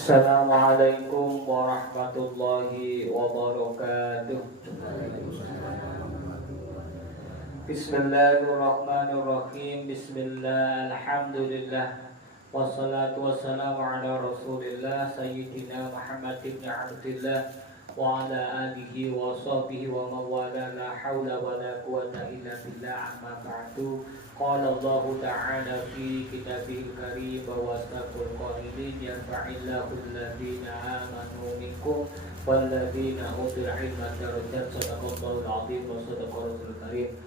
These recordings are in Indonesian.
Assalamualaikum warahmatullahi wabarakatuh. Bismillahirrahmanirrahim. Bismillah, alhamdulillah, wassalatu wassalamu ala rasulillah Sayyidina Muhammad ibn Abdillah wa ala alihi wa sahbihi wa mawala. La hawla wa la quwata illa billah. Amma ba'du. Qala Allah ta'ala fi kitabihil karim wa astaqul qailin yarfa'illahu alladhina amanu minkum walladhina utul ilma darajat. Sadaqallahul azim wa sadaqal rasulul karim.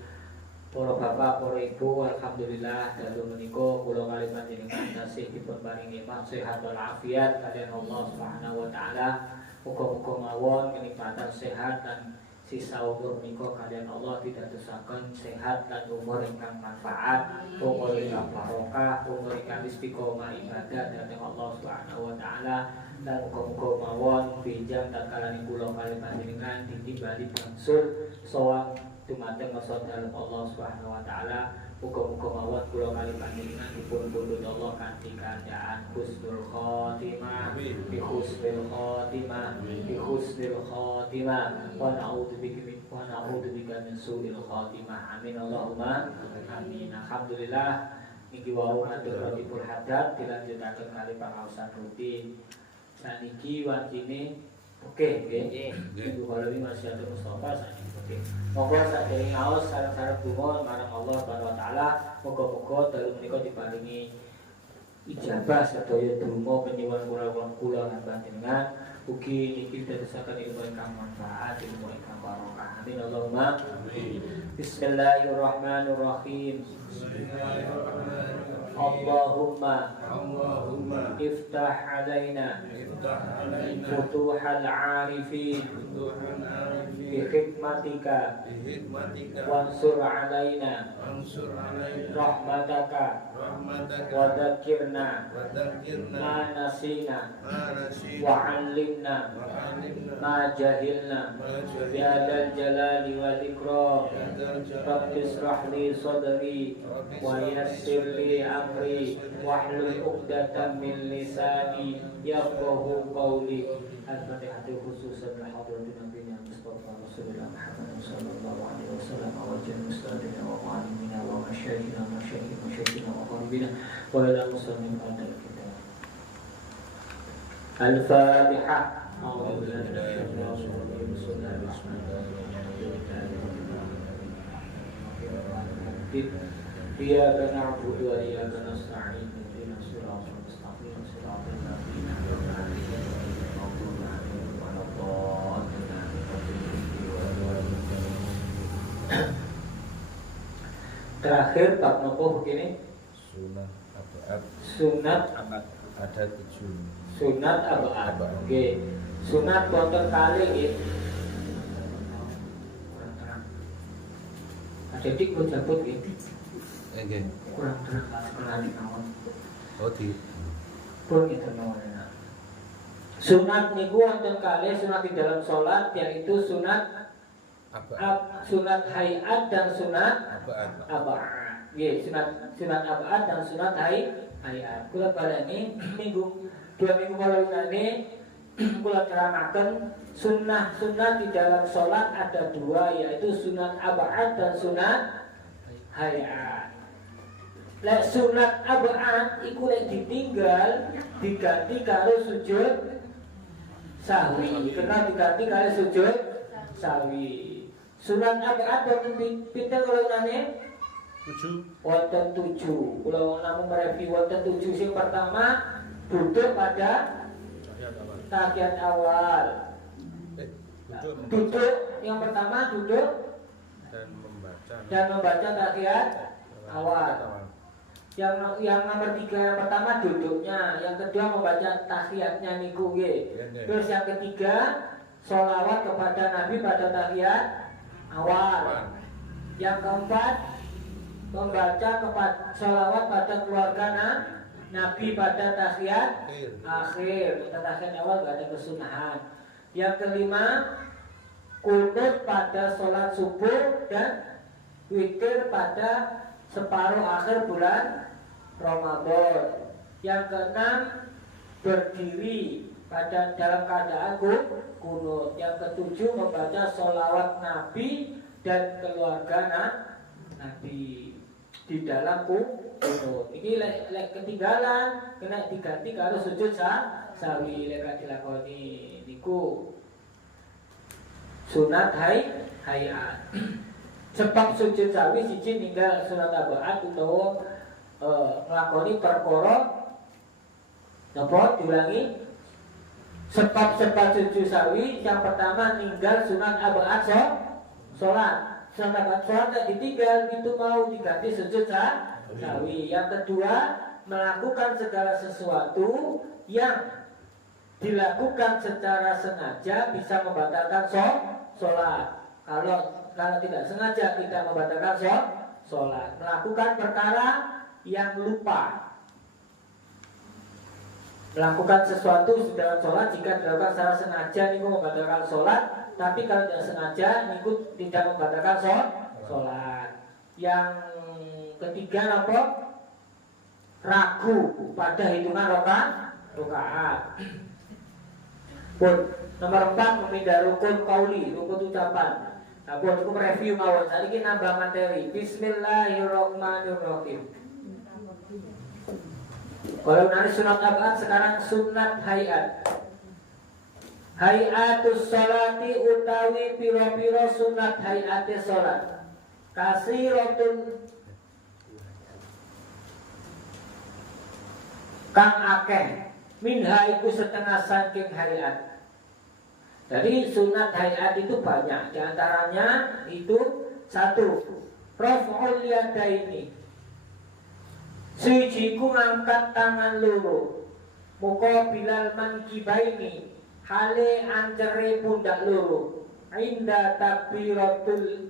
Para bapak, para ibu, alhamdulillah dalu menika kula kalih panjenengan tasih dipun paringi sehat wal afiat kaliyan Allah Subhanahu wa taala. Muga-muga mawon kenikmatan sehat dan sisa umur menika kaliyan Allah didadosaken sehat dan umur ingkang manfaat, umur ingkang barokah, umur ingkang istiqomah ibadah dhateng Allah Subhanahu wa taala. Dan muga-muga mawon pinjang takalane kula kalih panjenengan ditimbali bangsul sowan dumateng masa dalem Allah Subhanahu wa taala. Muga-muga mawon kula kalih panjenengan dipun pundhut Allah kanthi kaandaan husnul khotimah, bi husnil khotimah, bi husnil khotimah, wa na'udzu bika min su'il khotimah. Amin Allahumma amin. Alhamdulillah niki wau matur radhipun hadat dilanjutaken kalih pangaosan rutin. Saniki wantine oke nggih. Ibu Khalawi masih ada Mustafa saniki. Moga sadaya ngaos sareng-sareng donga marang Allah Subhanahu wa taala, muga-muga dalu menika diparingi ijabah sedaya donga penyuwun kula lan panjenengan, ugi niki dadosaken ilmu ingkang manfaat, ilmu ingkang barokah. Amin Allahumma amin. Bismillahirrahmanirrahim. Allahumma iftah alaina futuhal arifin bi hikmatika wansur alaina rahmataka wa dzakirna ma nasina wa 'allimna ma jahilna bi hadzal jalali wal ikram. Rabbi ishrah li sadri wa yassir li amri wahlul 'uqdatam min lisani yafqahu qawli. Al-Fatihah khususan li hadratin nabiyina Mustafa Rasulullah Muhammad sallallahu alaihi wasallam wa jami'i ustadina wa muallimina wa masyayikhina wa qaribina wa ila muslimin pada kita. Al-Fatihah. Iyyaka na'budu wa iyyaka nasta'in. Ihdinas siratal mustaqim, siratal ladzina an'amta 'alaihim ghairil maghdubi 'alaihim waladdallin. Terakhir bab nopo begini? Sunat abad. Ada 7. Sunat abad. Oke. Sunat wonten kalih nggih. Jadi kok jabut nggih. Nggih. Kurang terang sekali mawon. Oh di. Pun itu mawon. Sunat niku wonten kalih sunat di dalam salat, yaitu sunat sunat hayat dan sunat abad. Nggih, sunat abad dan sunat hayat. Kula baleni dua minggu lalu ini kula terangaken sunnah di dalam sholat ada dua, yaitu sunat abad dan sunat hayat. Lek sunat abad iku lek ditinggal diganti karo sujud sahwi. Kena diganti karo sujud sahwi. Sunat abad wonten pinten kula nane? 7. Wonten 7. Kula namung mereview wonten 7. Sing pertama duduk pada tahiyat awal. Duduk yang pertama duduk dan membaca tahiyat awal. Yang nomor 3 yang pertama duduknya, yang kedua membaca tahiyatnya niku nggih. Terus yang ketiga sholawat kepada Nabi pada tahiyat awal. Yang keempat membaca sholawat pada keluarga Nabi pada tahiyat akhir. Pada tahiyat awal gak ada kesunahan. Yang kelima kunut pada sholat subuh dan witir pada separuh akhir bulan Ramadan. Yang keenam berdiri pada dalam keadaan kunut. Yang ketujuh, membaca sholawat Nabi dan keluarga Nabi di dalam kunut. Ini ketinggalan, kena diganti kalau sujud sawi lek dilakoni niku sunat hayat. Sebab sujud sawi siji ninggal sunat abaat utawa nglakoni perkara napa diulangi. Sebab-sebab sujud sawi yang pertama ninggal sunat abaat sholat. Sunat abaat sholat ditinggal itu mau diganti sujud sawi. Yang kedua, melakukan segala sesuatu yang dilakukan secara sengaja bisa membatalkan sholat. Kalau tidak sengaja tidak membatalkan sholat. Melakukan perkara yang lupa. Melakukan sesuatu dalam sholat jika dilakukan secara sengaja niku membatalkan sholat, tapi kalau tidak sengaja niku tidak membatalkan sholat. Yang ketiga apa? Ragu pada hitungan rakaat. Pun nomor 4, memindah rukun kauli, rukun ucapan. Nah, buat aku review mawon. Saat ini nambah materi. Bismillahirrahmanirrahim. Kalau nanti sunat abaat, sekarang sunat hayat. Hayatus sholati utawi piro-piro sunat hayate sholat. Kasirotun kang akeh. Minha iku setengah saking hayat. Jadi sunat hayat itu banyak. Di antaranya itu 1, raf'ul yadaini. Sujiku ngangkat tangan loro, muka bilal mankibaini, hale ancere pundak loro. Inda takbiratul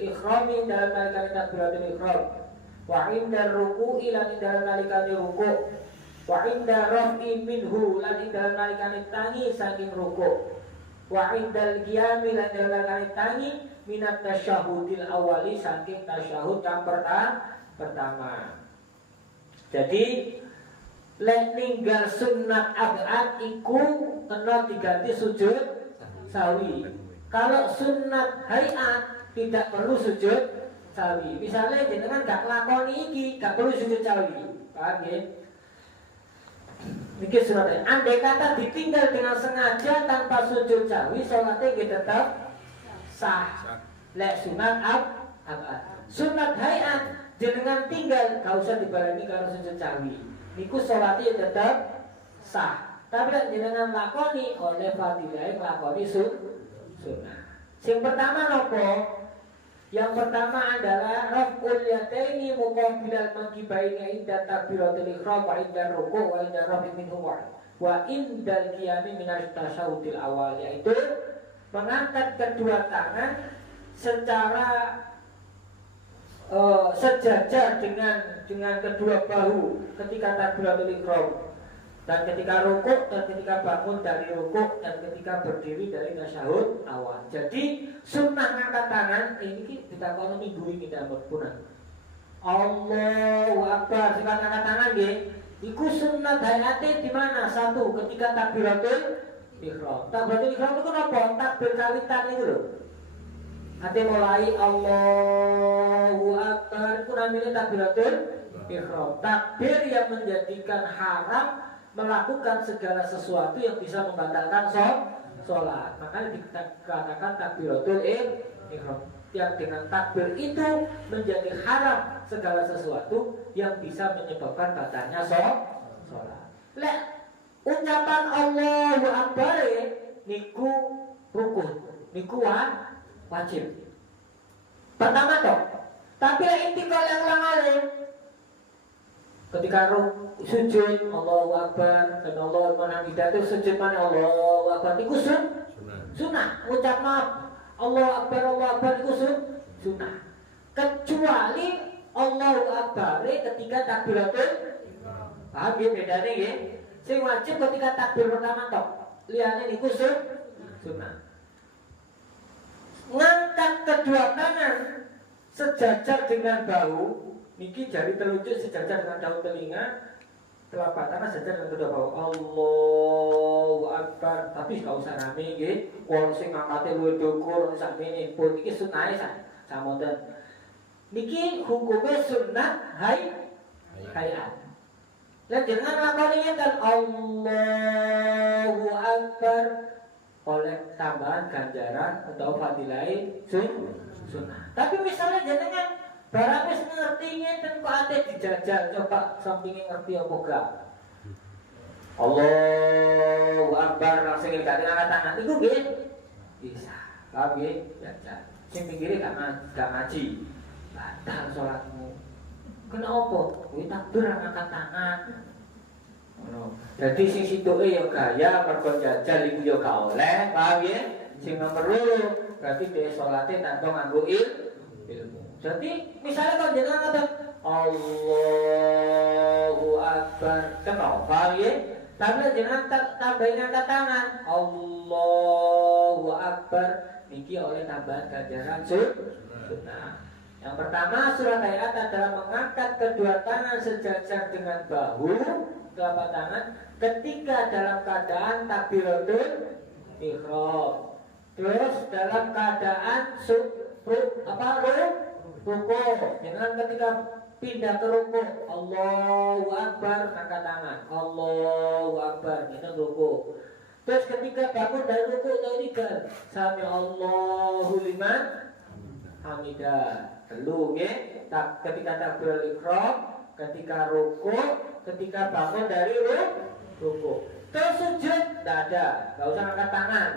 ikhrami dalam nalikane takbiratul ikhram. Wa inda ruku'i lan dalam nalikane ruku'. Wa inda raf'i minhu lan dalam nalikane tangi saking ruku'. Wa indal qiyami lan dalam nalikane tangi minat tasyahudil awali saking tasyahud yang pertama. Jadi lek ninggal sunat abad iku kena diganti sujud sawi. Kalau sunat hayat tidak perlu sujud sawi. Misalnya jenengan gak lakoni iki, gak perlu sujud sawi. Paham ya? Niki sunat. Andai kata ditinggal dengan sengaja tanpa sujud sawi, salatnya tetap sah. Lek sunat abad. Sunat hayat jenengan tinggal, gak usah dibalani kalau sujud sawi. Niku sholatnya tetap sah. Tapi jenengan lakoni oleh fadilah lakoni sunnah. Yang pertama nopo? Yang pertama adalah raf'ul yadaini muqabilal mankibaini inda takbiratul ihram wa inda ruku' wa inda rafi minhu wa indal qiyami minasy tasyahudil awal, yaitu mengangkat kedua tangan secara sejajar dengan kedua bahu ketika takbiratul ihram, dan ketika rukuk, dan ketika bangun dari rukuk, dan ketika berdiri dari tasyahud awal. Jadi sunnah ngangkat tangan ini kita kalau minggu ini kita berpunan. Allahu Akbar, sekarang ngangkat tangan nggih. Iku sunnah hayate di mana? 1, ketika takbiratul ihram. Takbiratul ihram itu apa? Takbir kawitan itu lho. Ate mulai Allahu Akbar itu namanya takbiratul ihram. Takbir yang menjadikan haram melakukan segala sesuatu yang bisa membatalkan sholat. Makanya dikatakan takbiratul ihram. Yang dengan takbir itu menjadi haram segala sesuatu yang bisa menyebabkan batalnya sholat. Lek ucapan Allahu Akbar niku rukun, niku wajib. Pertama toh. Tapi intikal yang langale ketika sujud Allahu Akbar dan Allahu Hamidah itu sujud mana Allahu Akbar itu sunnah. Ucap maaf Allahu Akbar itu sunnah. Kecuali Allahu Akbar ketika takbiratul paham ya bedanya ya. Sing wajib ketika takbir pertama toh. Liyane niku sunnah. Ngangkat kedua tangan sejajar dengan bahu, niki jari telunjuk sejajar dengan daun telinga, telapak tangan sejajar dengan kedua bahu. Allahu Akbar. Tapi gak usah rame nggih. Wong sing ngangkate luwih dhuwur sakmene pun iki sunahe samonten. Niki hukumnya sunnah hayat. Lah jangan lakoni ngeten Allahu Akbar oleh tambahan ganjaran atau fadilah sunnah. Tapi misalnya jenengan barang wis ngerti ngeten kok ate dijajal, coba sampinge ngerti apa gak? Allahu Akbar langsung ngekati angkat tangan niku nggih bisa. Paham nggih? Jajal. Sing pinggire gak ngaji. Batal salatmu. Kenapa? Kuwi takbir angkat tangan. Jadi sing situke ya gaya mergo jajal iku ya gak oleh, paham ya? Sing nomor 2 berarti dia salate tanpa nganggo ilmu. Jadi misalnya kalau jenengan ngaten Allahu Akbar, kenapa paham ya? Tapi jenengan tambahin angkat tangan Allahu Akbar niki oleh tambahan ganjaran sunnah. Yang pertama surat hayat adalah mengangkat kedua tangan sejajar dengan bahu telapak tangan ketika dalam keadaan takbiratul ihram. Terus dalam keadaan ruku. Jangan ketika pindah ke ruku Allahu Akbar angkat tangan Allahu Akbar itu ruku. Terus ketika bangun dari ruku tahu sami Allahu liman hamidah. Lalu ketika takbiratul ihram, ketika ruku, ketika bangun dari ruku. Terus sujud tidak ada, nggak usah angkat tangan,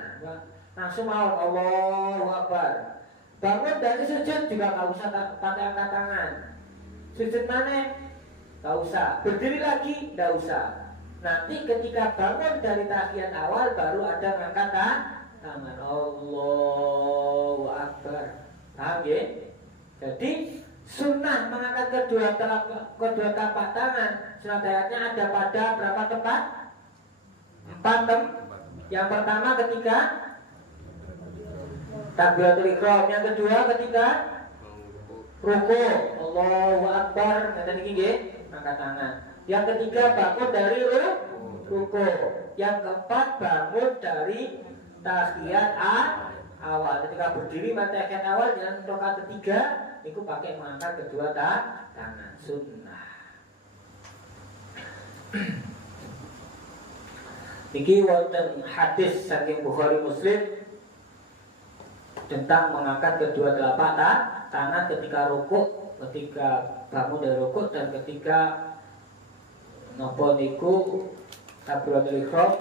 langsung mau Allahu Akbar. Bangun dari sujud juga nggak usah pakai angkat tangan. Sujud mana? Nggak usah. Berdiri lagi, nggak usah. Nanti ketika bangun dari tahiyat awal baru ada angkat tangan. Allahu Akbar. Paham ya? Jadi sunnah mengangkat kedua telapak tangan sunnah ayatnya ada pada berapa tempat? 4 Yang pertama ketika takbiratul ihram, yang kedua ketika ruku Allahu Akbar, ngeten iki nggih angkat tangan. Yang ketiga bangun dari ruku. Yang keempat bangun dari tahiyat awal. Ketika berdiri pada tahiyat awal dengan rakaat ketiga itu pakai mengangkat kedua tangan sunnah. Niki wonten hadis saking Bukhari Muslim tentang mengangkat kedua telapak tangan ketika rukuk, ketika bangun dari rukuk dan ketika nopo niku takbiratul ihram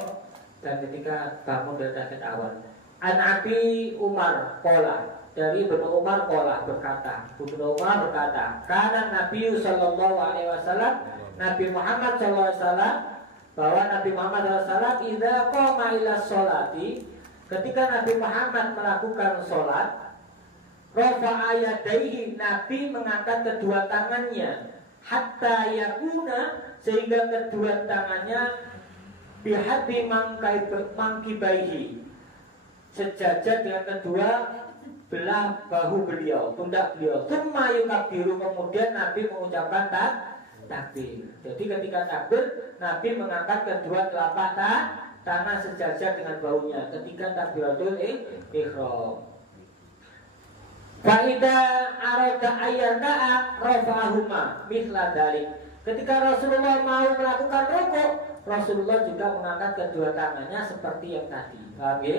dan ketika bangun dari tahiyat awal. An Abi Umar qala, dari Ibnu Umar qala berkata, Ibnu Umar berkata, kana Nabi sallallahu alaihi wasallam, Nabi Muhammad sallallahu alaihi wasallam, bahwa Nabi Muhammad sallallahu alaihi wasallam idza qama ila sholati, ketika Nabi Muhammad melakukan sholat, rafa'a yadaihi, Nabi mengangkat kedua tangannya, hatta yakuna, sehingga kedua tangannya bihadbi mangkibaihi, sejajar dengan kedua belah bahu beliau, pundak beliau. Tsumma yukabbiru, kemudian Nabi mengucapkan takbir. Jadi ketika takbir, Nabi mengangkat kedua telapak tangan sejajar dengan bahunya ketika takbiratul ihram. Fa idza arada ayyarka'a rafa'ahuma mithla dzalik. Ketika Rasulullah mau melakukan rukuk, Rasulullah juga mengangkat kedua tangannya seperti yang tadi. Paham ya?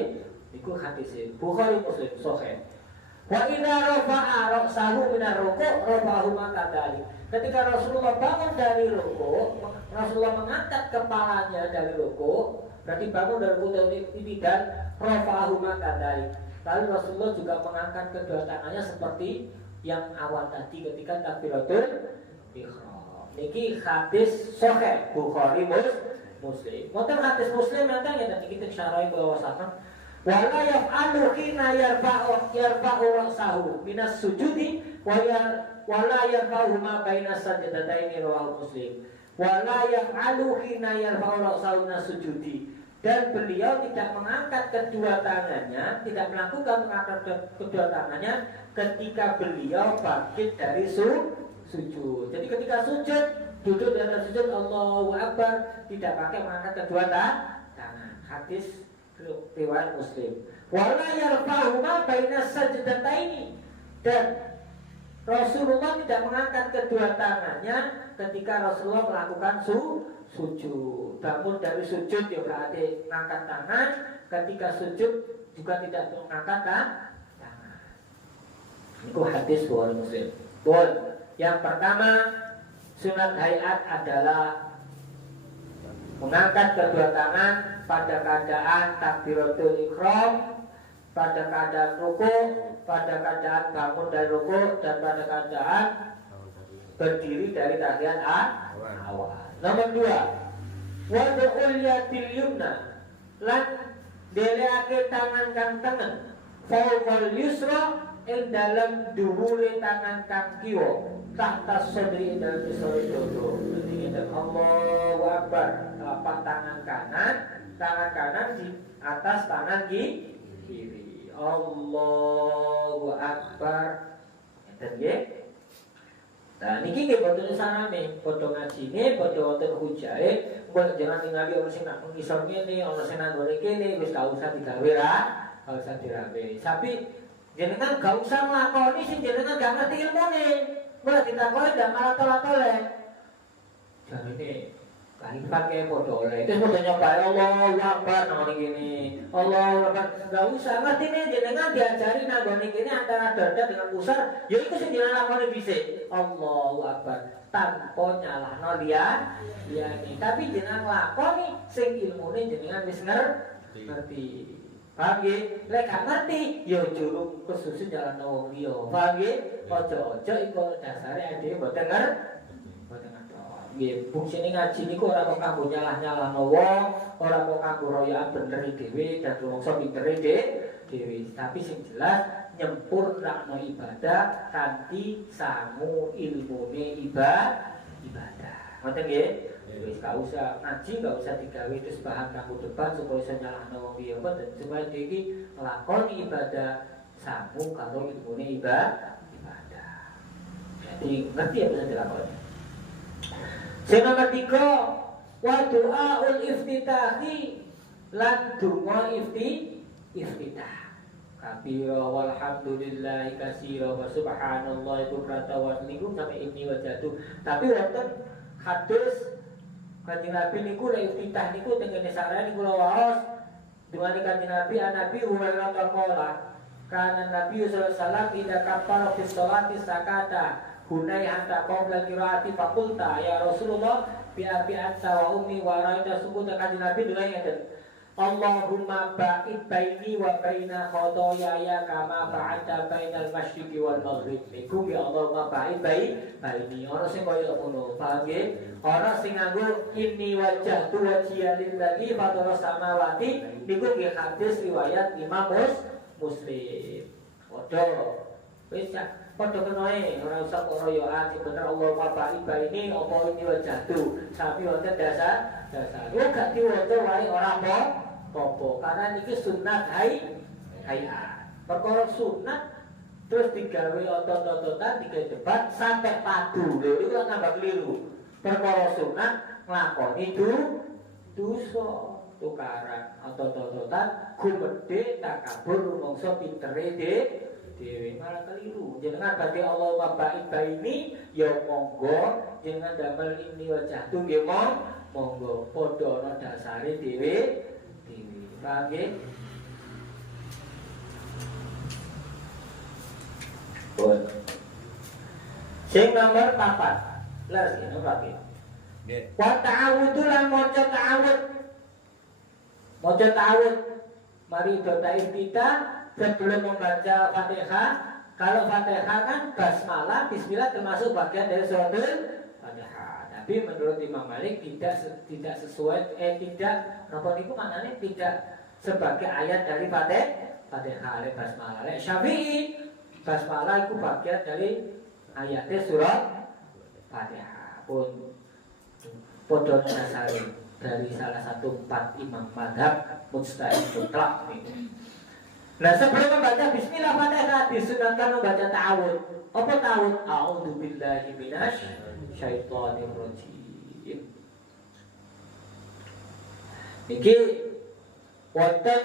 Iku hadis Bukhari Muslim sahih. Wa idza rafa'a ra'sahu minar ruku' rafa'ahuma kadzalik. Ketika Rasulullah bangun dari ruku', Rasulullah mengangkat kepalanya dari ruku', berarti bangun dari ruku' dan rafa'ahuma kadzalik. Lalu Rasulullah juga mengangkat kedua tangannya seperti yang awal tadi ketika takbiratul ihram. Niki hadis sahih Bukhari Muslim. Wonten hadis Muslim nanti ya kita syarahi bahwasanya wala yaf'alu hina yarfa'u ra'sahu minas sujudi wala yarfa'u ma baina sajdataini rawahu Muslim. Wala yaf'alu hina yarfa'u ra'sahu minas sujudi, dan beliau tidak mengangkat kedua tangannya, tidak melakukan mengangkat kedua tangannya ketika beliau bangkit dari sujud. Jadi ketika sujud duduk di atas sujud Allahu Akbar tidak pakai mengangkat kedua tangan. Hadis riwayat Muslim. Wala yarfa'uhuma baina sajdataini, dan Rasulullah tidak mengangkat kedua tangannya ketika Rasulullah melakukan sujud. Bangun dari sujud ya berarti mengangkat tangan, ketika sujud juga tidak mengangkat tangan. Itu hadis Bukhari Muslim. Yang pertama, sunat hayat adalah mengangkat kedua tangan pada keadaan takbiratul ihram, pada keadaan rukuk, pada keadaan bangun dari rukuk, dan pada keadaan berdiri dari tahiyat awal. Nomor 2, wad'ul yadil yumna, lan deleake tangan kang tengen, fawqal yusra ing dalam dhuwure tangan kang kiwa, tahta sadri dalam isore dodo. Jadi Allahu Akbar, telapak tangan kanan di atas tangan kiri. Allahu Akbar. Ngeten nggih. Nah niki nggih boten sanane, padha ngajine, padha wonten hujae, mbok jangan ningali orang sing nak ngisor ngene, ana sing nang ngene kene, wis gak usah digawe gak usah dirawe. Tapi jenengan gak usah nglakoni sing jenengan gak ngerti ilmune. Mulai ditakoni ndak malah tolak-tolak. Jarine kalifat kayak bodoh oleh. Terus bodoh nyoba Allahu Akbar nang ngene. Allahu Akbar. Gak usah ngerti nih jenengan diajari nang ngene kene antara dada dengan pusar. Ya iku sing jenengan lakoni dhisik. Allahu Akbar. Tanpa nyalahno liyane. Tapi jenengan lakoni sing ilmune jenengan wis ngerti. Paham nggih? Lek gak ngerti ya jurung kesusu jalan wong liya. Paham nggih? Ojo-ojo iku dasare dhewe mboten ngerti. Nggih, fungsine ngaji niku ora kok kanggo nyalah-nyalahno wong, ora kok kanggo royokan bener dhewe dan rumangsa pintere dhewe. Tapi sing jelas nyempurnakno ibadah kanthi sangu ilmune ibadah. Ngoten nggih? Wis gak usah ngaji, gak usah digawe terus bahan kanggo debat supaya iso nyalahno wong liya, mboten. Supaya dhewe iki nglakoni ibadah sangu karo ilmune ibadah. Jadi ngerti apa yang dilakoni. Sing nomor 3, wa du'aul iftitahi, lan donga iftitah. Kabira walhamdulillahi katsira wa subhanallahi bukratan wa aslikum sampai ini wajadu. Tapi wonten hadis Kanjeng Nabi niku lek iftitah niku tengene sarane kula waos dengan Kanjeng Nabi Nabi Hurairah qala kana Nabi sallallahu alaihi wasallam idza kaffara fi sholati sakata hunai hatta qabla qiraati faqulta ya Rasulullah bi abi anta wa ummi wa ra'aita sukuta. Kanjeng Nabi dengan ngeten, Allahumma ba'id baini wa baina khotoyaya kama ba'adta bainal masyriqi wal maghrib. Niku ya Allahumma ba'id baini. Ora sing kaya ngono, paham nggih? Ora sing nganggo inni wajjahtu wajhiya lillazi fatara samawati. Niku nggih hadis riwayat Imam Muslim. Padha wis padha kenoe, ora usah kok royokan sing bener Allahumma ba'id baini apa inni wajjahtu. Sami wonten dasar. Wo gak diwaca wae ora apa-apa, karena niki sunat hayat. Perkara sunat terus digawe otot-ototan, digawe debat sampai padu. Lho iku kan tambah keliru. Perkara sunat nglakoni dosa, tukaran otot-ototan gumedhe takabur rumangsa pintere dhewe malah keliru. Jenengan badhe Allahumma ba'id baini ya monggo, jenengan damel ini wajah tu nggih monggo padha ana dasare dhewe. Paham nggih? Pun. Sing nomor 4. Leres ya nomor 4. Nggih. Wa ta'awudzu lan maca ta'awud. Maca ta'awud. Mari doa iftitah sebelum membaca Fatihah. Kalau Fatihah kan basmalah, bismillah termasuk bagian dari suratul Fatihah. Tapi menurut Imam Malik tidak sesuai tidak napa niku maknane tidak sebagai ayat dari Fatihah oleh basmalah. Lek Syafi'i basmalah itu bagian dari ayatnya surat Fatihah. Pun podon dasari dari salah satu 4 imam madhab mujtahid mutlak. Nah, sebelum membaca bismillah Fatihah disunahkan membaca ta'awud. Apa ta'awud? A'udzubillahi minasyaitonir rajim. Iki wonten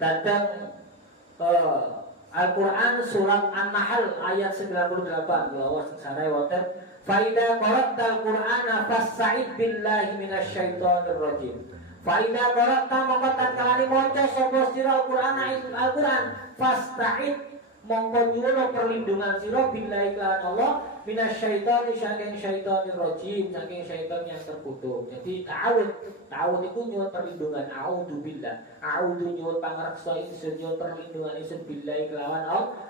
datang Al-Quran surat An-Nahl ayat 98. Lawas sarai wonten fa idza qara'tal Qur'ana fasta'id billahi minasyaitonir rajim. Fa idza qara'ta mongko tatkala maca sapa sira Al-Quran fasta'id mongko nyuwun perlindungan sira billahi lan Allah minasyaitani saking syaitonir rajim, saking syaitan yang terkutuk. Jadi ta'awud itu nyuwun perlindungan. A'udzubillah. A'udzu nyuwun pangreksa ingsun, nyuwun perlindungan ingsun billahi kelawan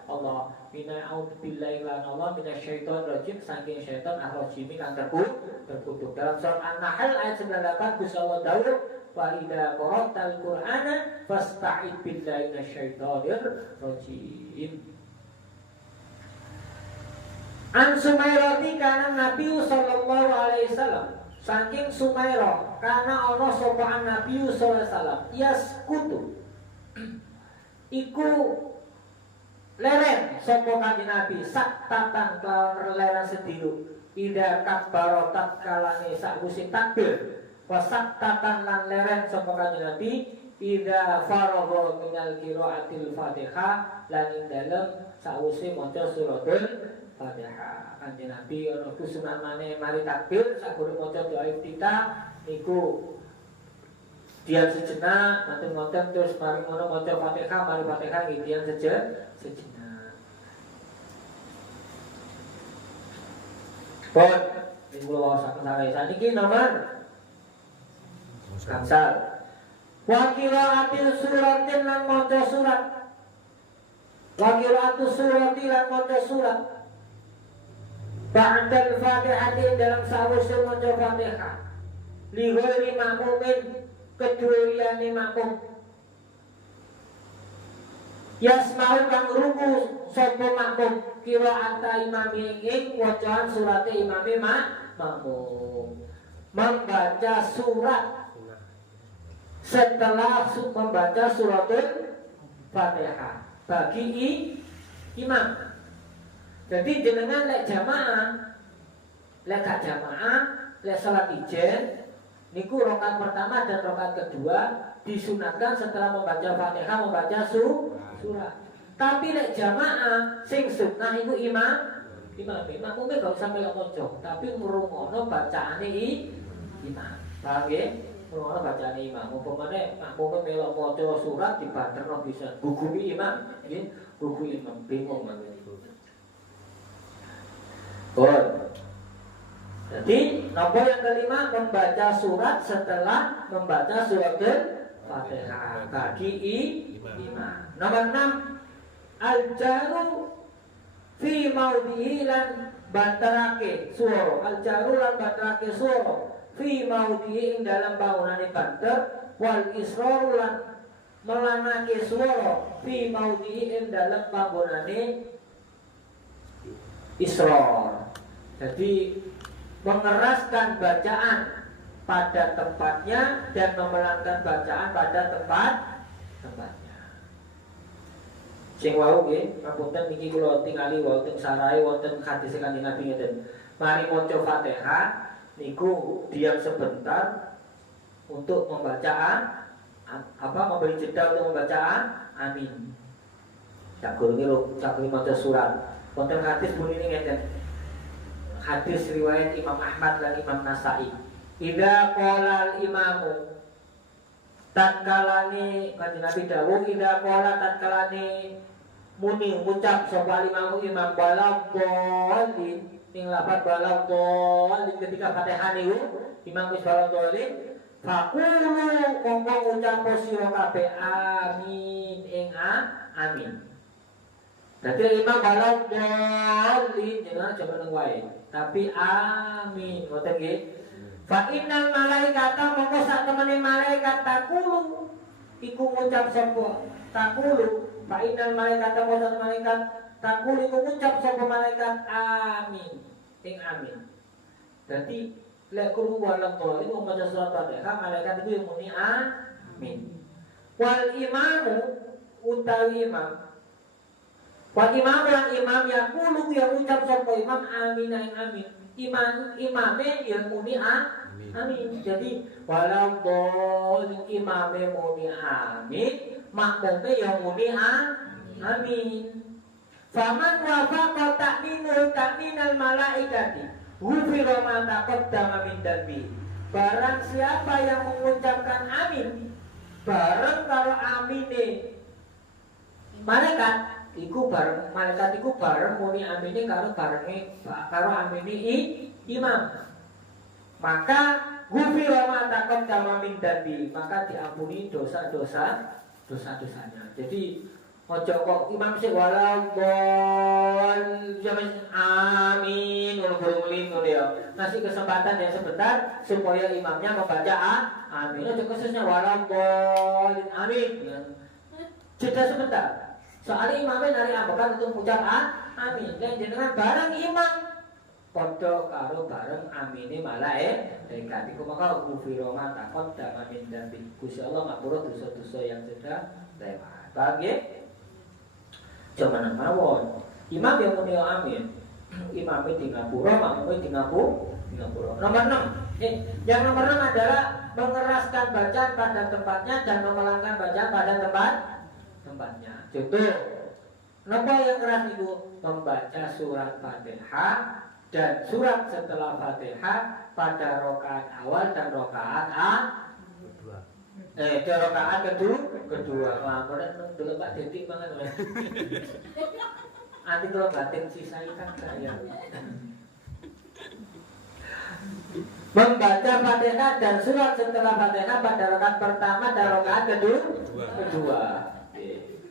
Allah. A'udzubillahi kelawan Allah minasyaitonir rajim, saking syaitan ar-rajim kang terkutuk. Dalam surat An-Nahl ayat 98 Gusti Allah dawuh fa idza qara'tal Qur'ana fasta'id billahi minasyaitonir rajim. An Sumairati kana Nabi sallallahu alaihi wasallam. Saking Sumairah kana ana sapa Nabi sallallahu alaihi wasallam yaskutu. Iku leren sapa kanjeng Nabi saktatan kelawan leren sedilu. Ida kabbaro tatkalane sakwise takbir. Wasaktatan lan leren sapa kanjeng Nabi ida faragha minal qiraatil Fatihah lan ing dalem sakwise maca suratul Fatihah. Kanjeng Nabi ana sunah maneh mari takbir sakure maca doa iftitah niku diam sejenak ngoten-ngoten terus mari ngono maca Fatihah, mari Fatihah nggih diam sejenak. Pun niku waosaken sae. Saniki nomor gangsal. Wa qiraatil suratin lan maca surat. Wa qiraatus surati lan maca surat. Ba'dal Fatihah dalam sawise maca Fatihah. Li ghairi makmumin kedua liyane makmum. Yasma'u kang ruku sapa makmum qira'ata imami ing wacaan surate imame makmum. Membaca surat setelah membaca suratul Fatihah bagi imam. Jadi jenengan lek jamaah, lek gak jamaah, lek salat ijen, niku rakaat pertama dan rakaat kedua disunatkan setelah membaca Fatihah membaca surat. Tapi lek jamaah sing sunah iku imamnya gak usah melok maca, tapi ngrungono bacaane imam. Paham nggih? Ngrungono bacaane imam. Upamane makmume melok maca surat dibanterno bisa gugumi imam, nggih, gugumi imam bingung mangke. Jadi nomor yang kelima membaca surat setelah membaca suratul Fatihah bagi imam. Nomor 6 al-jaru fi maudhi'i lan banterake swara. Al-jaru lan banterake swara fi maudhi'i ing dalam bangunane banter wal israru lan melanake swara fi maudhi'i ing dalam bangunane israr. Jadi mengeraskan bacaan pada tempatnya dan memelankan bacaan pada tempatnya. Sing wau nggih, ngapunten niki kula tingali wonten sarai wonten hadis Kanjeng Nabi ngeten. Mari maca Fatihah niku diam sebentar untuk membaca memberi jeda untuk membaca amin. Cak guru maca surat. Wonten hadis bunine ngeten. Hadis riwayat Imam Ahmad dan Imam Nasai. Idza qala al-imamu tatkalane kanjeng Nabi dawuh idza qala tatkalane muni ngucap sapa imamu imam balaghdallin ning lafaz balaghdallin ketika Fatihah niku imam wis balaghdallin faqulu monggo ngucap sira kabeh amin ing amin. Dadi imam balaghdallin jenengan coba nang wae. Tapi amin, ngoten nggih. Fa innal malaikata mongko sak temene malaikat takulu iku ngucap sapa takulu. Fa innal malaikata mongko sak malaikat takulu iku ngucap sapa malaikat amin. Ing amin. Dadi lek kulo walang to iku maca surat Fatihah malaikat itu yang muni amin. Wal imamu utawi imam. Wa imam lan imam yaqulu yang ucap sapa imam amin ing amin. Imame yang muni amin. Jadi walau imame muni amin, makmume yang muni amin. Faman wafaqa ta'minal malaikati ghufira ma taqaddama min dambi. Barang siapa yang mengucapkan amin bareng karo amine malaikat iku bareng muni amine karo amine imam, maka ghufira ma taqaddama min dambi, maka diampuni dosa-dosanya. Jadi ojo kok imam sih walau amin ngono ya. Ngasih kesempatan yang sebentar supaya imamnya membaca amin. Ojo khususnya walau amin. Jeda sebentar. Soalnya imamnya nari ambekan untuk mengucap amin. Dan jenengan bareng imam padha karo bareng amine malaikat. Iku maka ghufira ma taqaddama min dambi. Gusti Allah ngapura dosa-dosa yang sudah lewat. Paham nggih? Cuman mawon imam yang muni amin, imamnya di ngapura, makmumnya di ngapura. Nomor 6, yang nomor 6 adalah mengeraskan bacaan pada tempatnya dan memelangkan bacaan pada tempatnya. Contoh, napa yang keras itu membaca surat Fatihah dan surat setelah Fatihah pada rakaat awal dan rakaat rakaat kedua. Wah, keren dulu Pak Detik banget oleh. Nanti kalau batin sisa kan saya. Membaca Fatihah dan surat setelah Fatihah pada rakaat pertama dan rakaat kedua.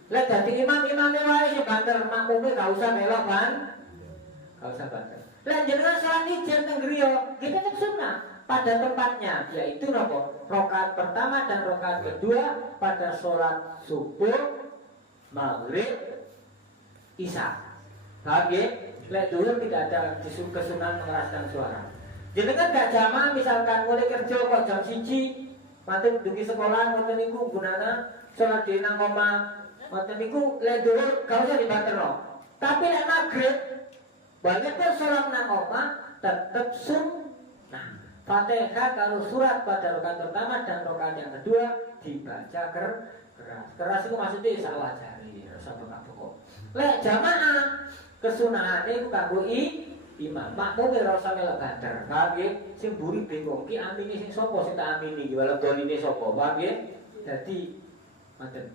Lah dadi imam-imame wae sing banter, makmume gak usah melok kan? Gak usah banter. Lah jenengan salat ijen teng griya, kita tetep sunnah pada tempatnya, yaitu rakaat pertama dan rakaat kedua pada sholat subuh, maghrib, isya. Paham ya? Lek dulu tidak ada kesunahan mengeraskan suara. Jenengan gak jamaah misalkan mulai kerja kok jam 1, mati dugi sekolah ngoten niku gunana sholat di nang omah. Ngoten niku lek dulu gak usah dibanterno. Tapi lek maghrib banyak pun sholat nang omah tetap sunnah. Fatihah kalau surat pada rakaat pertama dan rakaat yang kedua dibaca keras. Keras itu maksudnya sawah jari, rasa bengak-bengok. Lek jamaah kesunahan itu kanggo imam. Makmum ora usah melok banter. Paham nggih? Sing mburi bingung ki amine sing sapa sing tak amini iki walau doline sapa. Paham nggih? Dadi ngoten.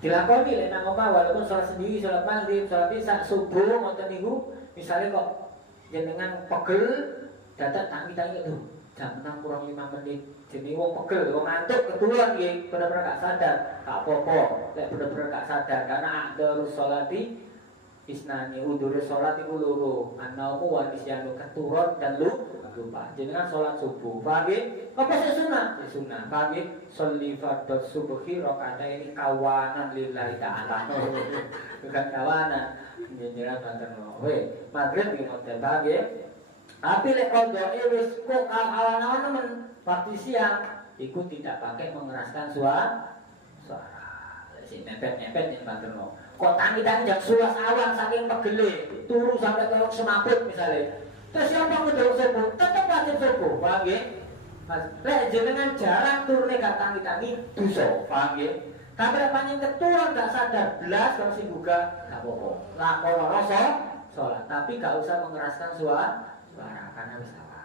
Dilakoni lek nang omah walaupun salat sendiri, salat maghrib, salat isya, subuh ngoten niku, misale kok jenengan pegel dadak tangi-tangi itu jam 6 kurang 5 menit. Jadi wong pegel, wong ngantuk ketulan nggih, bener-bener gak sadar. Gak apa-apa, lek bener-bener gak sadar karena adzarus sholati isnani, udure salat iku loro, annaumu wa nisyanu, keturun dan lupa. Jenengan salat subuh, paham nggih? Apa sing sunah? Ya sunah, paham nggih? Sholli fardhu subhi rakaataini kawanan lillahi ta'ala. Bukan kawanan. Jenengan banten wae. Maghrib iki ngoten, paham nggih? Tapi lek qodhoe wis kok awan-awan nemen waktu siang iku tidak pakai mengeraskan suara. Si nepet-nepet yang banterno. Kok tangi-tangi jak sulas awan saking pegele, turu sampai telok semaput misalnya. Terus siapa ngedok subuh, tetep wajib subuh, paham nggih? Lek jenengan jarang turune gak tangi-tangi dosa, paham nggih? Tapi lek panjen keturun gak sadar blas kalau sing buka gak apa-apa. Lakonono salat, tapi gak usah mengeraskan suara karena wis salah.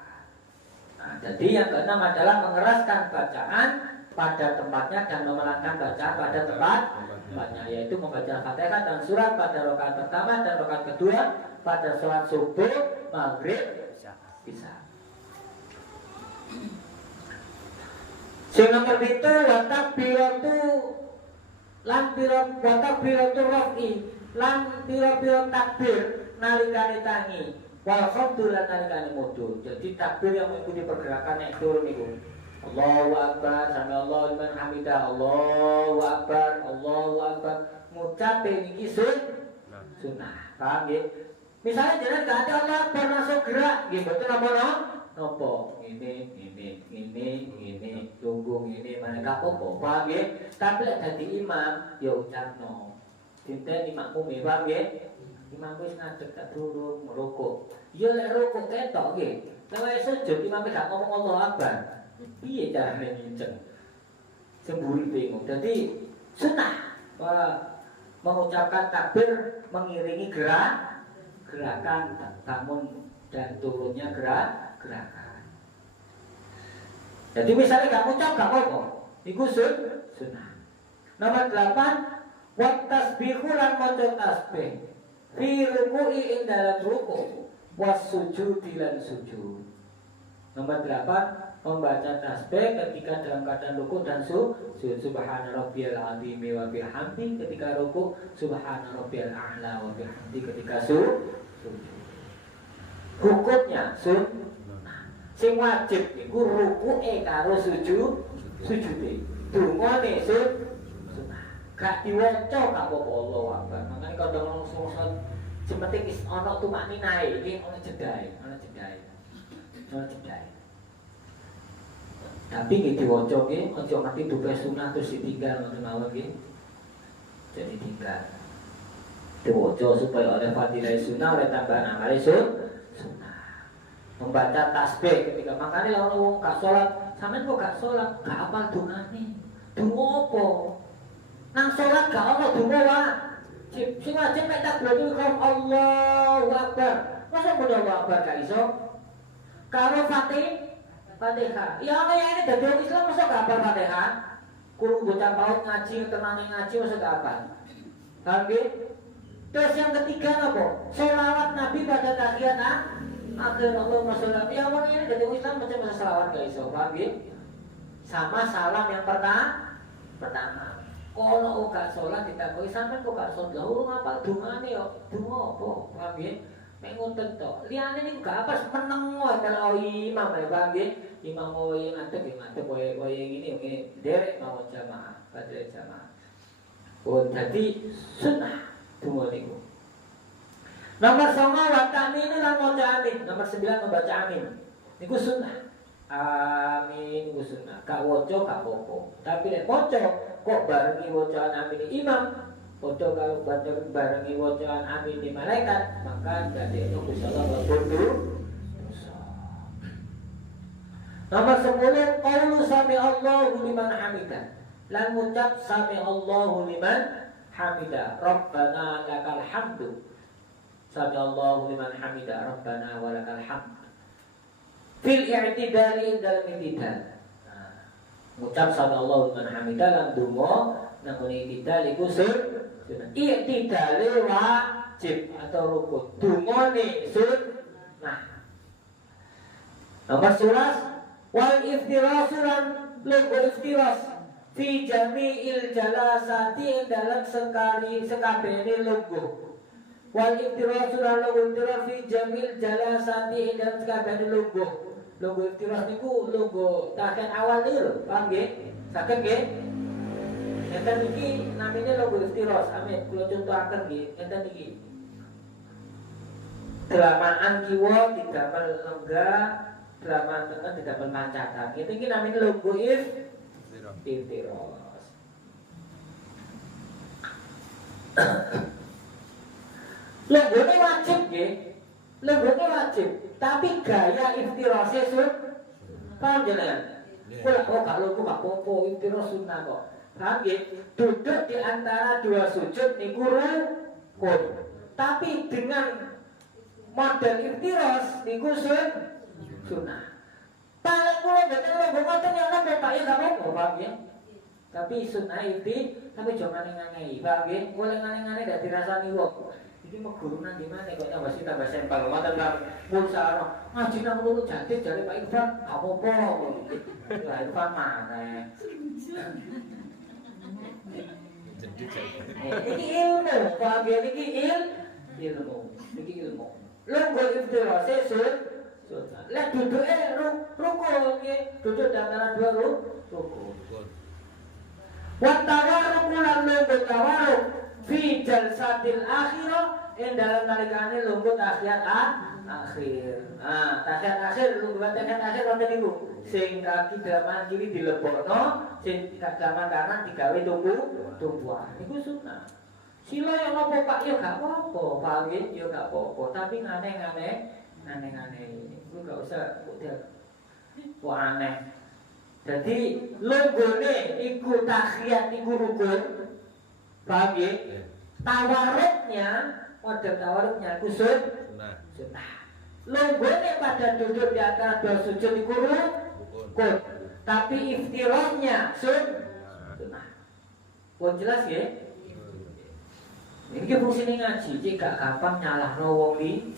Nah, jadi yang keenam adalah mengeraskan bacaan pada tempatnya dan memelangkan bacaan pada tempatnya, yaitu membaca Fatihah dan surat pada rakaat pertama dan rakaat kedua pada sholat subuh, maghrib, isya. Sing nomor itu watakbiratu lan watakbiratu rafi lan pira-pira takbir nalikane tangi. Wal khabdu lan nalikane mudhu. Jadi takbir yang mengikuti pergerakan yang turun niku. Allahu akbar, sami Allahu liman hamidah, Allahu akbar, Allahu akbar. Ngucape niki sunnah. Paham nggih? Misalnya jenengan gak ada Allah akbar langsung gerak, nggih mboten napa-napa. nopo ini tunggu ini mana apa-apa paham ya tapi lek dadi imam ya ucapno dinten imammu paham ya imam wis ngadeg tak durung ngrokok ya lek rokok ketok nggih lek sujud imam gak ngomong Allahu Akbar piye carane nginceng semburi bingung jadi sunah mengucapkan takbir mengiringi gerakan bangun dan turunnya gerakan. Jadi misalnya gak ngucap gak apa-apa. Iku sunnah. Nomor 8 wa tasbihu lan maca tasbih fi ruku'i ing dalam ruku' was sujudi lan sujud. Nomor 8 membaca tasbih ketika dalam keadaan ruku' dan sujud. Subhana rabbiyal azim wa bihamdi ketika ruku', subhana rabbiyal a'la wa bihamdi ketika sujud. Hukumnya sunnah. Sing wajib iku ruku'e karo sujude. Dungane sunnah. Gak diwaca gak apa-apa Allahu Akbar. Makane kadang langsung sing penting wis ana tumakninae, iki ana jedhae. Tapi iki diwaca nggih aja ngerti duwe sunah terus ditinggal ngoten mawon nggih. Jadi tinggal. Diwaca supaya oleh fadilah sunnah oleh tambahan amal sunnah. Membaca tasbih ketika makanya lawan wong gak sholat sampean kok gak sholat gak apal dongane donga apa nang sholat gak ono donga wajib sing wajib mek takbir ikram Allahu Akbar masa Allahu Akbar gak iso karo Fatihah ya ana yang ini dadi wong Islam masa gak apal Fatihah kudu bocah paut ngaji tenane ngaji masa gak apal paham nggih terus yang ketiga apa selawat Nabi pada tahiyat akhir Allahumma sholli ya orang ini dari Islam baca bahasa selawat guys, paham ya? Sama salam yang pertama. Kalau gak sholat ditakoi sampai kok gak sholat, lah ngapal dungane yo, dungo apa? Paham ya? Mek ngoten tok. Liyane niku gak apa meneng wae kalau imam ya, paham ya? Imam wae ngadeg wae ngene derek mau jamaah, pada jamaah. Oh, jadi sunnah dungo niku. Nomor 9 wa ta'minu lan maca amin. Nomor 9 membaca amin. Niku sunnah. Amin niku sunnah. Gak waca gak apa-apa. Tapi nek maca kok barengi wacaan amin imam, padha karo barengi wacaan amin di malaikat, maka dadekno Gusti Allah berdoa. Nomor 10 qaulu sami Allahu liman hamidah. Lan ngucap sami Allahu liman hamidah. Rabbana lakal hamdu. Sami Allahu liman hamidah Rabbana walakal hamd. Fil i'tidali dalam i'tidal. Ngucap sami Allahu liman hamidah lan donga nang i'tidal iku sunnah. I'tidale wajib atau rukun. Dungane sunnah. Nomor 11 wal iftirasu lan lungguh iftiras fi jami'il jalasati dalam sekabehane lungguh. Wal iftirasu lan lungguh iftiras fi jami'il jalasati dalam sekabehane lungguh. Lungguh iftiras niku lungguh taken awal niku lho, paham nggih? Saged nggih? Enten iki namine lungguh iftiras. Amin. Kula contohaken nggih, enten iki. Delamaan kiwa didamel lenggah, delamaan tengah didamel mancatan. Itu iki namine lungguh iftiras. Lenggone wajib nggih. Lenggone wajib, tapi gaya iftirase paham jenengan? Kula kok gak lungguh gak apa-apa, iftiras sunah kok. Paham nggih? Duduk di antara dua sujud niku rukun. Tapi dengan model iftiras niku sunnah. Paling kula mboten lungguh ngoten ya napa Pak ya gak apa-apa, paham nggih? Tapi sunnah iki tapi jangan ngane-ngane, paham nggih? Boleh ngane-ngane gak dirasani wong. Iki mau guru nang di mana kok tambah sampel ngoten kan pulsa ngaji nang lulu jantik jare Pak Irfan apa-apa Pak Irfan mana iki ilmu paham ya iki ilmu lungguh iftirase sunnah lek duduke rukun nggih duduk di antara dua rukun wa tawarruk lan lungguh tawarruk fi jalsatil akhirah ing dalam nalikane lungguh tahiyat akhir. Nah, tahiyat akhir lungguh tahiyat akhir wonten niku. Sing kaki daman kiri dilebokno, sing daman kanan digawe tumpuan. Niku sunah. Sila yang nopo Pak yo gak apa-apa, paham yo gak apa-apa, tapi aneh-aneh iku gak usah kok aneh. Jadi logone iku tahiyat iku rukun. Paham ya? Tawaruknya, model tawaruknya iku sunnah. Logone pada duduk di antara dua sujud iku rukun. Tapi iftirahnya sunnah. Pun jelas ya? Ini fungsinya ngaji, jika gampang nyalahno wong li.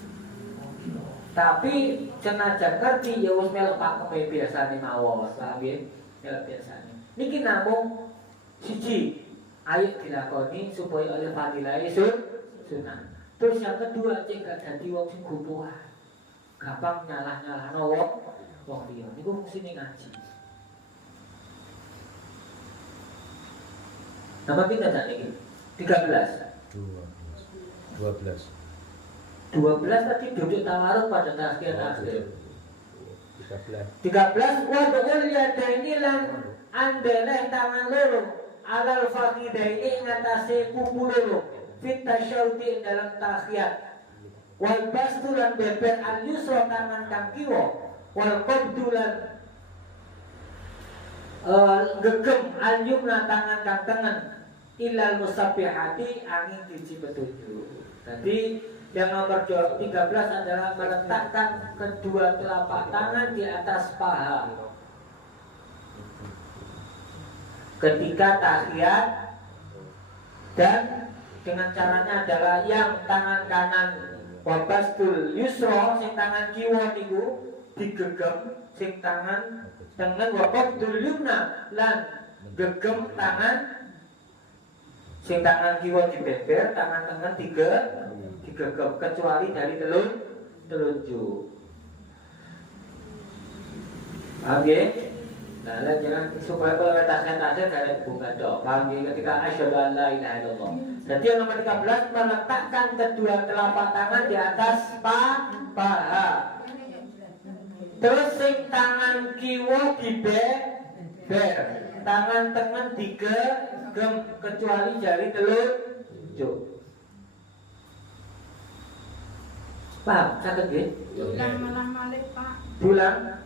Tapi senajan ngerti ya wis melok pakeme biasane mawon, paham nggih? Melok biasane. Niki namung siji, ayo dilakoni supaya oleh fadilah sunnah. Terus yang kedua, jika dadi wong sing gupuhan. Gampang nyalah-nyalahno wong liya. Niku fungsine ngaji. Nama kita tak niki? 13. 12 tadi duduk tawaruk pada tahiyat akhir. 13 wadul yadaini lan andeleh tangan loro alal faqidaini ngatasi kuku loro fit tasyahudi dalam tahiyat wal basdu lan beber al yusra tangan kang kiwa wal qabdu lan gegem al yumna tangan kang tengen ilal musabbihati angin biji petunjuk. Jadi yang nomor 13 adalah meletakkan kedua telapak tangan di atas paha ketika tahiyat, dan dengan caranya adalah yang tangan kanan wabastul yusra sing tangan kiwa niku digegem, sing tangan tengen wabastul yumna lan gegem tangan sing tangan kiwa dibeber, tangan tengen digegem kecuali dari telunjuk. Paham ya? Nah, jangan supaya kalau tahiyat dari bukan dok. Paham ya? Ketika asyhadu an la ilaha illallah. Jadi yang nomor 13 meletakkan kedua telapak tangan di atas paha. Terus sing tangan kiwa dibeber, tangan tengen digegem kecuali jari telunjuk. Paham? Sakit ya? Bulan malam malik Pak. Bulan?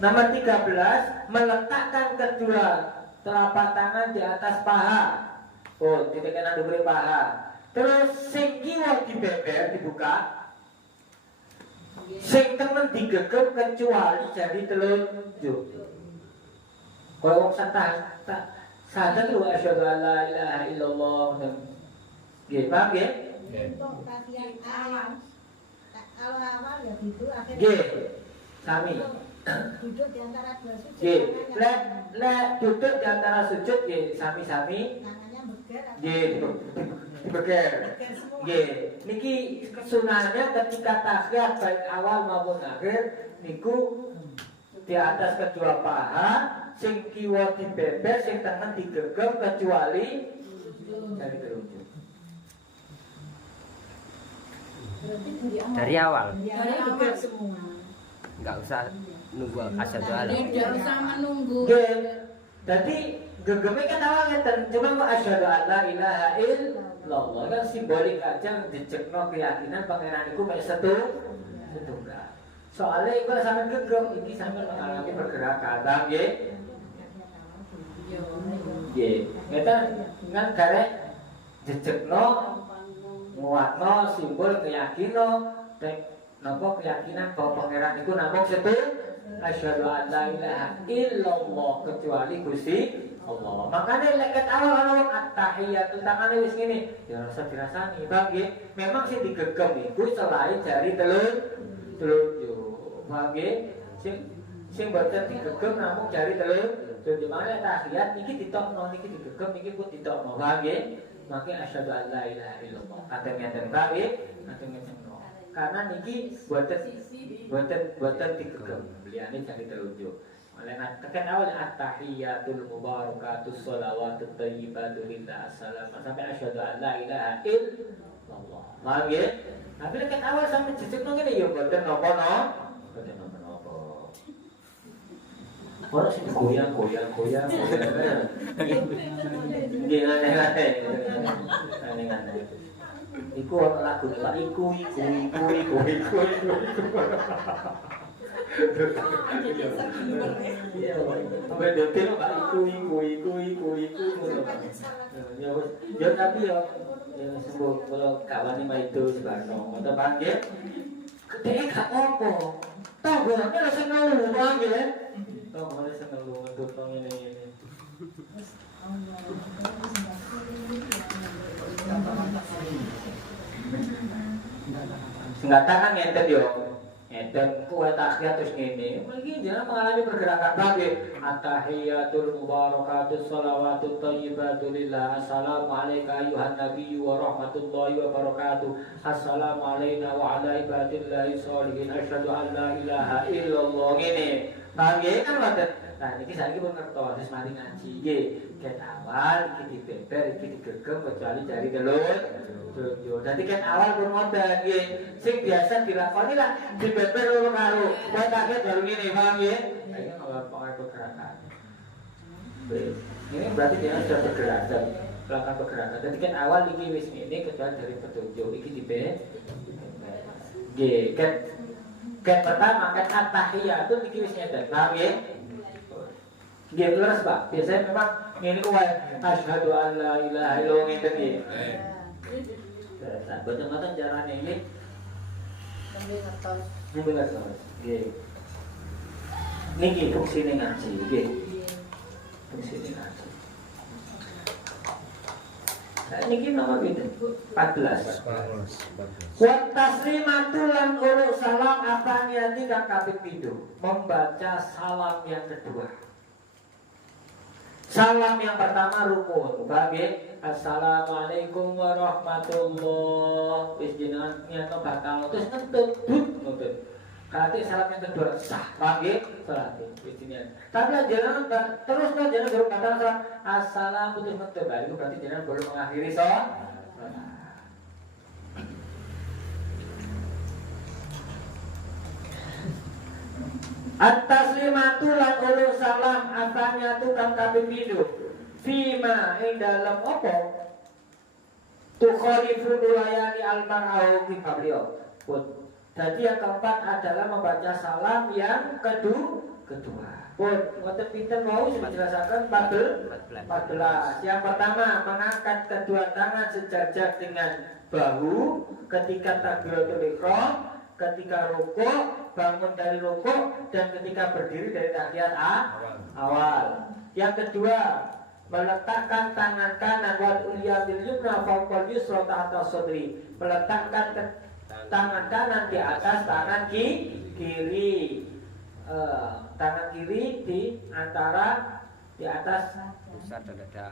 Nomor 13 meletakkan kedua telapak tangan di atas paha. Oh, ditekan dubure paha. Terus sing kiwa dibeber dibuka. Sing temen digegem kecuali jari telunjuk. Kalau wong sadar lu asyhadu an la ilaha illallah. Nggih, paham nggih? Untuk tahiyat awal ya gitu akhirnya. Nggih. Sami. Duduk di antara dua sujud. Nggih. Lek duduk di antara sujud nggih sami-sami. Tangannya beger. Nggih, dibeger. Nggih. Niki kesunahnya ketika tahiyat baik awal maupun akhir niku di atas kedua paha, sing kiwa dibeber, sing tengen digegem kecuali jari telunjuk. Dari awal. Dari awal semua. Enggak usah nunggu asyhadu alla. Tidak usah menunggu. Nggih. Jadi gegeme kan awal ngeten, cuma kok asyhadu alla ilaha illallah kan simbolik aja dijekno keyakinan pangeran iku mek setunggal. Soalnya iku sampean gegem iki sampean mengalami pergerakan, paham nggih? Nggih. Ngeten kan garek dijekno nguatno simbol keyakinan napa keyakinan bahwa pangeran iku namung asyhadu an la ilaha illallah kecuali Gusti Allah. Makanya leket awal ana wong at-tahiyatu tangane wis ngene, ya rasa dirasani, Bang nggih. Memang sing digegem iku selain jari telunjuk. Bang nggih, sing boten digegem namung jari telunjuk. Makanya tahiyat niki ditokno, niki digegem, niki pun ditokno. Bang nggih. Maka asyhadu an la ilaha illallah. Katen ngeten bae, katen ngeten no. Karena niki boten digegem, liyane jari telunjuk. Tekan awal at-tahiyatul mubarakatus shalawatut thayyibatu lillah assalamu sampai asyhadu an la ilaha illallah. Paham ya? Tapi tekan awal sampai jejekno ngene ya boten napa-napa. Boten napa-napa. Ora sing goyang-goyang. Nggih aneh-aneh. Iku lagu Pak iku. Iya, sampai detil Pak iku. Ya tapi ya sembuh kalau kawan ini itu sebarno, atau panggil, kedek gak apa, tahu gue ini rasa ngeluh panggil, tahu gue rasa ngeluh untuk ini. Sengatakan ngeten yo. Dan kuat tahiyat terus ini, mungkin jangan mengalami pergerakan babi. At-tahiyatul mubarakatus shalawatut thayyibatu lillah. Assalamualaikum ayuhan nabiyyu wa rahmatullahi wa barakatuh. Assalamu alayna wa ala ibadillahi sholihin. Asyhadu an la ilaha illallah. Ngene. Paham ya kan ngoten. Nah niki saiki pun ngertos terus mari ngaji nggih. Ket awal iki dibeber iki digegem kecuali dari telur. Jadi kan awal pun ngoten nggih. Sing biasa dilakoni lah dibeber loro karo. Kok takut baru ngene paham ya? Ini ngelakuin pergerakan. Ini berarti dia sudah bergerak dan melakukan pergerakan. Jadi kan awal iki wis ngene kecuali dari petunjuk iki dibeber. Nggih, kan pertama kan at-tahiyatu iki wis ngeten. Paham ya? Nggih terus Pak. Biasanya memang ngene kuwi asyhadu an la ilaha illallah ngeten nggih. Nah, betul-betul caranya ini Nembe ngertos. Nggih. Niki fungsine ngaji, nggih. Fungsine ngaji. Niki nomor pinten? 14. Wa taslimatu lan uruk salam apa niati kang kaping 7. Membaca salam yang kedua. Salam yang pertama rukun, paham ya? Assalamualaikum warahmatullah. Wis jenengan nyato bakal terus ngentut, ngentut. Kate salam yang kedua sah, paham ya? Salat wis jenengan. Tapi jangan terus jangan baru kata salam assalamu terus ngentut. Itu berarti jangan baru mengakhiri salat. At-taslimatu lan ulu salam apanya tukang kaping pindho fima ing dalam apa tukhalifu nulayani al-mar'au fi qabliyo. Jadi yang keempat adalah membaca salam yang kedua. Pun ngoten pinten mau dijelaskan 14. Yang pertama mengangkat kedua tangan sejajar dengan bahu ketika takbiratul ihram, ketika rukuk, bangun dari rukuk, dan ketika berdiri dari tahiyat awal. Yang kedua, meletakkan tangan kanan wal uliyadil yumna fawqal yusra tahta sadri. Meletakkan tangan kanan di atas tangan kiri. Tangan kiri di atas pusat dada.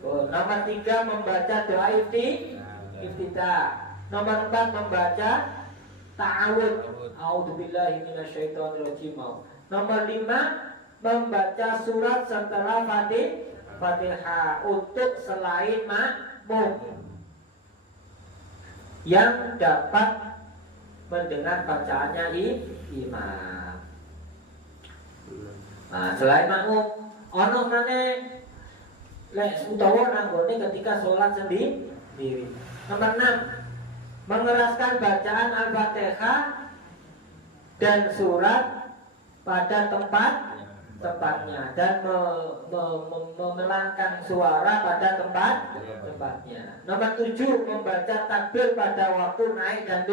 Nomor 3 membaca doa iftitah. Nomor 4 membaca ta'awud. A'udzubillahi minasyaitonirrajim. Nomor 5 membaca surat setelah Fatihah untuk selain makmum yang dapat mendengar bacaannya imam. Nah, selain makmum ono maneh lek utawa nanggone ketika sholat sendiri. Nomor 6 mengeraskan bacaan Al-Fatihah dan surat pada tempatnya dan memelangkan suara pada tempatnya. Nomor 7 membaca takbir pada waktu naik dan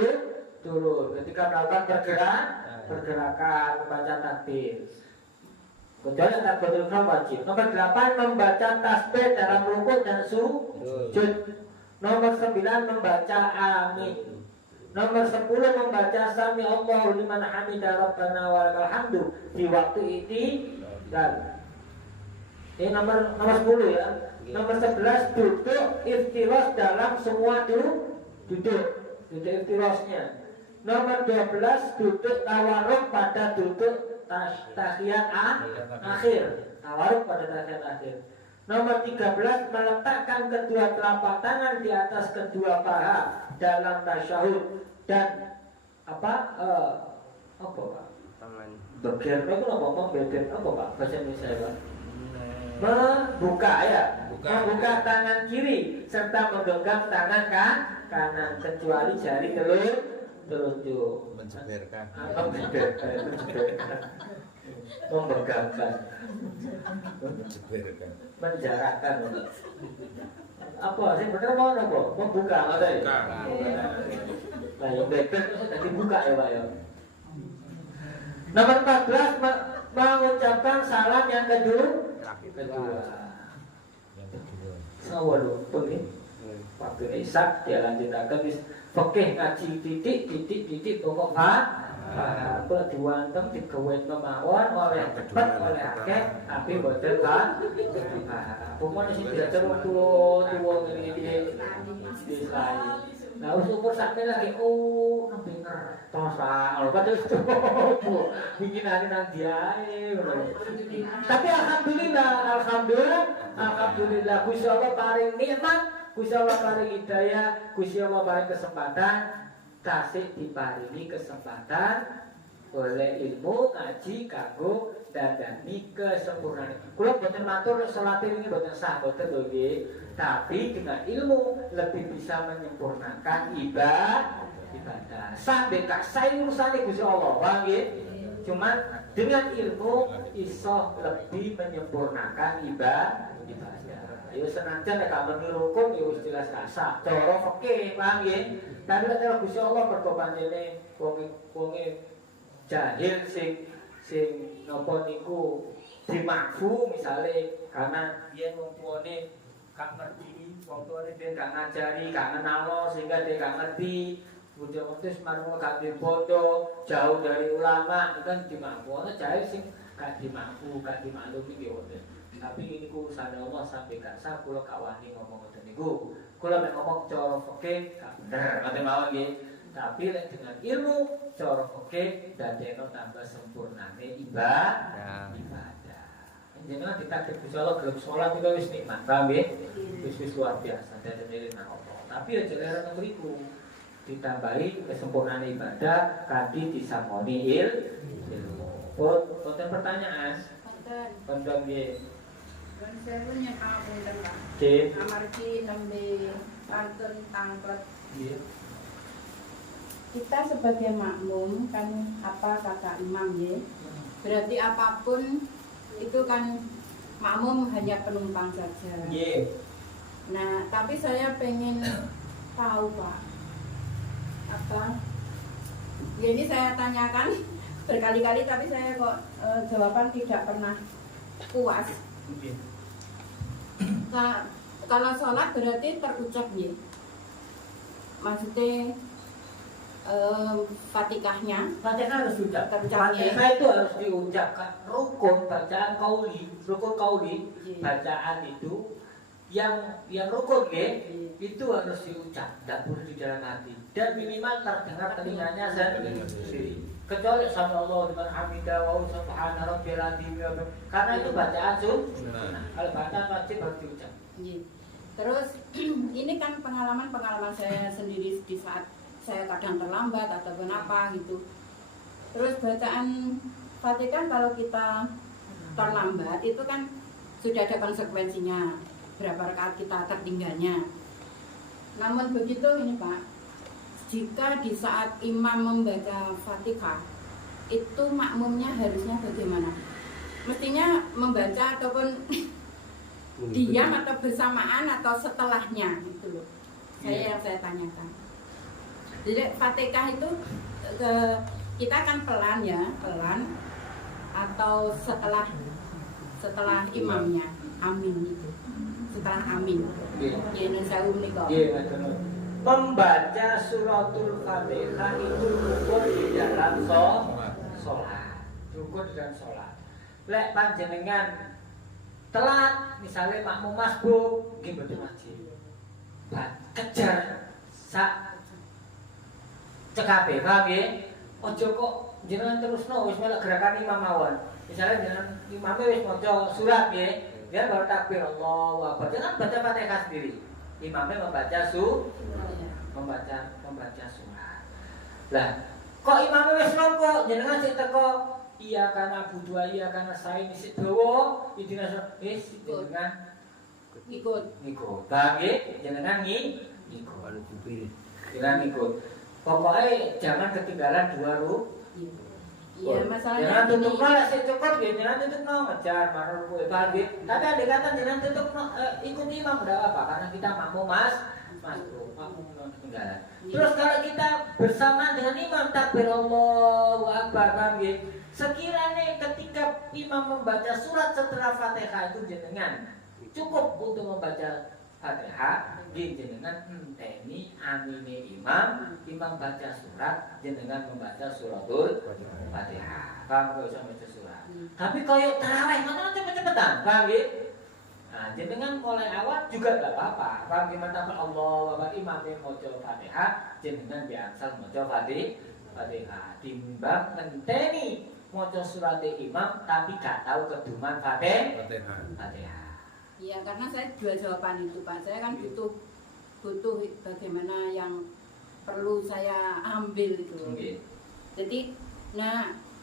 turun ketika melakukan pergerakan membaca takbir. Kecuali takbiratul ihram wajib. Nomor 8 membaca tasbih dalam rukuk dan sujud. Nomor 9 membaca amin. Nomor 10 membaca sami Allahu liman hamidah rabbana walakal hamdu di waktu ini dan ini nomor 10 ya. Nomor 11 duduk iftiros dalam semua duduk iftirosnya. Nomor 12 duduk tawarruk pada duduk tahiyat akhir. Tawaruk pada tahiyat akhir. Nomor 13, meletakkan kedua telapak tangan di atas kedua paha dalam tasyahud. Dan apa Pak? Tangan. Beger, aku ngomong beber apa Pak? Bahasa Indonesia Pak. Membuka ya, membuka tangan kiri serta menggenggam tangan kanan kecuali jari telunjuk. Menjeberkan. Membegangkan, Menjeberkan. menjarakkan. Apa sih bener mau apa? Membuka ada ya? Nah, yang beber itu sudah dibuka ya Pak ya. Nomor 14, mengucapkan salam yang kedua. Sawalo pengen waktu Isak dia lanjutakan fikih ngaji titik pokok apa diwantem digawetno mawon oleh cepet oleh akeh tapi boten kan pokoknya sing diajar wong tuwa ngene iki nah umur sampe lagi nembe ngertos lho padahal bikinane nang diae tapi alhamdulillah Gusti Allah paring nikmat, Gusti Allah paring hidayah, Gusti Allah paring kesempatan, kasih diparingi kesempatan oleh ilmu ngaji kanggo dadani kesempurnaan. Kula boten matur salat ini boten sah boten lho nggih, tapi dengan ilmu lebih bisa menyempurnakan ibadah. Sampai kak saya urusane Gusti Allah, paham nggih? Cuman dengan ilmu iso lebih menyempurnakan ibadah. Ayo senajan nek kamen rukun ya wis jelas rasa. Cara fikih, paham nggih? Tapi nek Gusti Allah mergo pancene wong jahil sing napa niku dimakfu misale karena dia wong tuane gak ngerti, wong tuane dia gak ngajari, gak ngenalo sehingga dia gak ngerti. Budak waktu semarang gak dibodoh, jauh dari ulama, itu kan dimampu. Orang jahil sih gak dimampu, gak dimaklumi gitu. Tapi ini urusan Allah sampai gak sah, kalau kawani ngomong ngoten niku. Kalau ngomong cara fikih gak bener, ngoten mawon nggih. Tapi dengan ilmu cara fikih dadekno tambah sempurnane ibadah. Jenengan ditakdir Gusti Allah gelem salat itu wis nikmat, paham nggih? Wis luar biasa dadekne nang Allah. Tapi aja leren mriku. Ditambahi kesempurnaan ibadah kadi disangoni ilmu. Konten pertanyaan. Konten nggih. Dan saya punya pangapunten Pak. Nggih. Amargi nembe pantun tangklet. Nggih. Kita sebagai makmum kan apa kata imam ya. Berarti apapun itu kan makmum hanya penumpang saja. Nggih. Nah, tapi saya pengen tahu Pak. Apa? Ya ini saya tanyakan berkali-kali tapi saya kok jawaban tidak pernah puas. Nggih. Kalau sholat berarti terucap ya. Maksudnya Fatihahnya Fatihah harus diucap. Terucap, Fatihah itu harus diucapkan. Rukun bacaan kauli, rukun kauli, bacaan itu yang rukun itu harus diucap, tidak boleh di dalam hati dan minimal terdengar telinganya sendiri. Kecuali sama Allah dengan hamidah wa subhana rabbiyal azim karena itu bacaan sunnah. Kalau bacaan wajib harus diucap. Terus ini kan pengalaman saya sendiri di saat saya kadang terlambat ataupun apa gitu. Terus bacaan Fatihah kalau kita terlambat itu kan sudah ada konsekuensinya. Berapa rakaat kita tertinggalnya. Namun begitu ini Pak, jika di saat imam membaca Fatihah itu makmumnya harusnya bagaimana? Mestinya membaca ataupun diam atau bersamaan atau setelahnya gitu loh. Yang saya tanyakan. Jadi Fatihah itu kita akan pelan atau setelah imamnya amin itu. Setelah amin. Ya saya menikah. Membaca suratul Fatihah itu rukun di dalam sholat. Rukun di dalam sholat. Lek panjenengan telat, misalnya makmum masbuk, nggih boten wajib. Kejar sak cekape, paham nggih? Aja kok jenengan terusno wis melok gerakan imam mawon. Misalnya jenengan imamnya wis maca surat nggih, dia baru takbir Allahu Akbar. Jangan baca Fatihah sendiri. Imamnya membaca membaca surat. Lah, kok imamnya wis rokok, jenengan sik teko iya kana budu iya kana sae sik dawa, jenengan ikut. Paham nggih? Jenengan ikut. Jangan ikut. Pokoknya jangan ketinggalan 2 rukuk. Iya, masalahnya jangan tutup malah sih cukup ya, jangan tutup ngejar marah gue pagi. Tapi ada kata jangan tutup ikut imam berapa apa karena kita mampu mampu ketinggalan. Terus kalau kita bersama dengan imam takbir Allahu Akbar pagi. Sekiranya ketika imam membaca surat setelah Fatihah itu jenengan cukup untuk membaca Fatihah, jenengan enteni amine imam baca surat, jenengan membaca suratul Fatihah. Paham kok iso maca surat. Tapi koyo tarawih ngono cepet-cepetan, paham nggih? Nah, jenengan mulai awal juga enggak apa-apa. Paham gimana Allahu Akbar imam maca Fatihah, jenengan biasa maca Fatihah. Timbang enteni maca surat imam tapi gak tahu keduman Fatihah. Iya, karena saya jual jawaban itu Pak. Saya kan butuh bagaimana yang perlu saya ambil itu. Okay. Jadi,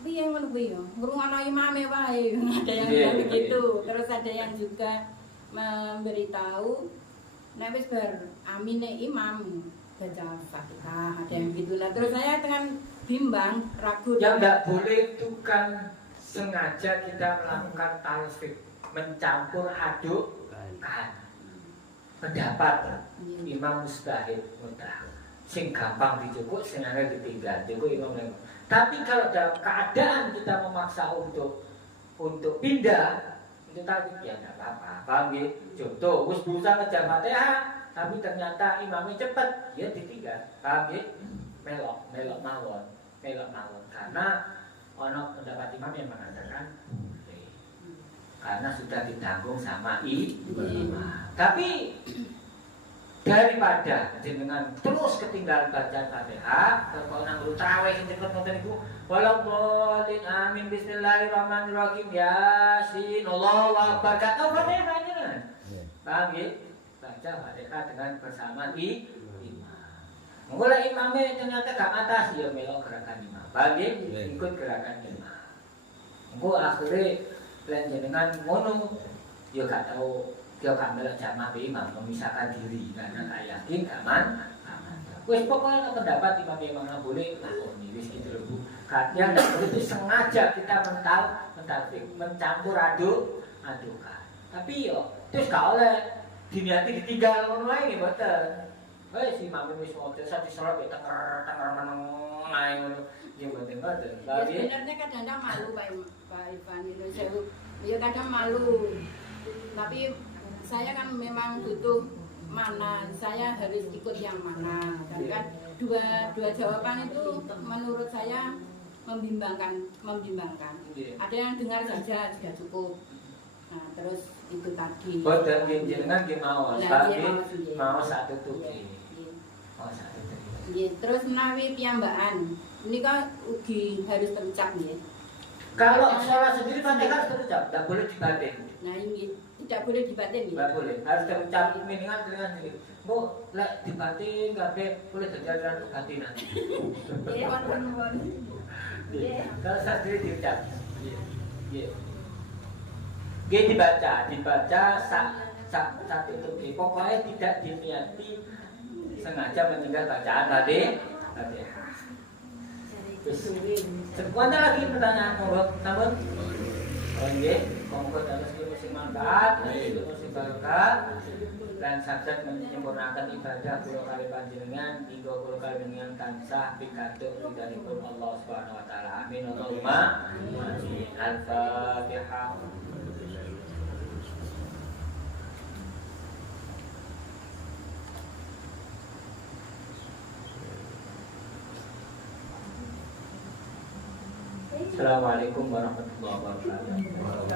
piye ngono kuwi yo. Ngrungokno imame wae. Ada yang bilang begitu. Terus ada yang juga memberitahu nek wis bar amine imam baca Fatihah, ada yang gitu. Nah, terus saya dengan bimbang, ragu. Yang enggak boleh itu kan sengaja kita melakukan talfik. Mencampur adukkan pendapat imam mustahil mudah sing gampang dijukuk sing angel ditinggal jukuk imam. Tapi kalau dalam keadaan kita memaksa untuk pindah itu tadi ya enggak apa-apa. Paham nggih? Contoh wis berusaha ngejar Fatihah tapi ternyata imamnya cepat, ya ditinggal. Paham nggih? Melok mawon karena ono pendapat imam yang mengatakan karena sudah ditanggung sama imam. Tapi daripada jenengan terus ketinggalan baca Fatihah, kalau nang tarawih sing cepet ngoten niku, walaqadin amin bismillahirrahmanirrahim yasin Allahu akbar kata Fatihah jenengan. Paham nggih? Baca Fatihah dengan bersama imam. Mulai imamnya ternyata gak atas ya melok gerakan imam. Paham nggih? Ikut gerakan imam. Engko akhirnya lan jenengan ngono yo gak tau yo gak melok jamaah imam memisahkan diri karena gak yakin aman. Wis pokoknya pendapat imam boleh lakoni wis gitu lho Bu. Kadang itu sengaja kita mencampur adukan. Tapi yo terus gak oleh diniati ditinggal ngono wae nggih mboten. Wis imam wis ngoten sak diserot tenger meneng ae ngono. Ya mboten. Sebenarnya kadang-kadang malu Pak Ivan itu ya kadang malu. Tapi saya kan memang butuh mana, saya harus ikut yang mana. Dan kan dua jawaban itu menurut saya membimbangkan. Ada yang dengar saja sudah cukup. Nah, terus itu tadi. Boten jenengan nggih mau, mau satu tuki. Terus menawi piyambakan. Ini kan ugi harus terucap nggih. Kalau sholat sendiri Fatihah harus terucap, tidak boleh dibatin. Nah ini tidak boleh dibatin nggih. Tidak boleh, harus terucap minimal dengan sendiri. Bu, lek dibatin kabeh boleh jajaran batinan. Nggih, wonten. Nggih. Kalau sendiri diucap. Nggih. Nggih dibaca satu tuki. Pokoknya tidak diniati sengaja meninggal bacaan tadi. Semuanya lagi pertanyaan monggo sampun. Nggih, monggo dados sing manfaat, sing barokah lan saged menyempurnakan ibadah kula kali panjenengan hingga kula kali panjenengan tansah pikantuk ridhanipun Allah Subhanahu wa taala. Amin Allahumma amin. Al-Fatihah. Assalamualaikum warahmatullahi wabarakatuh.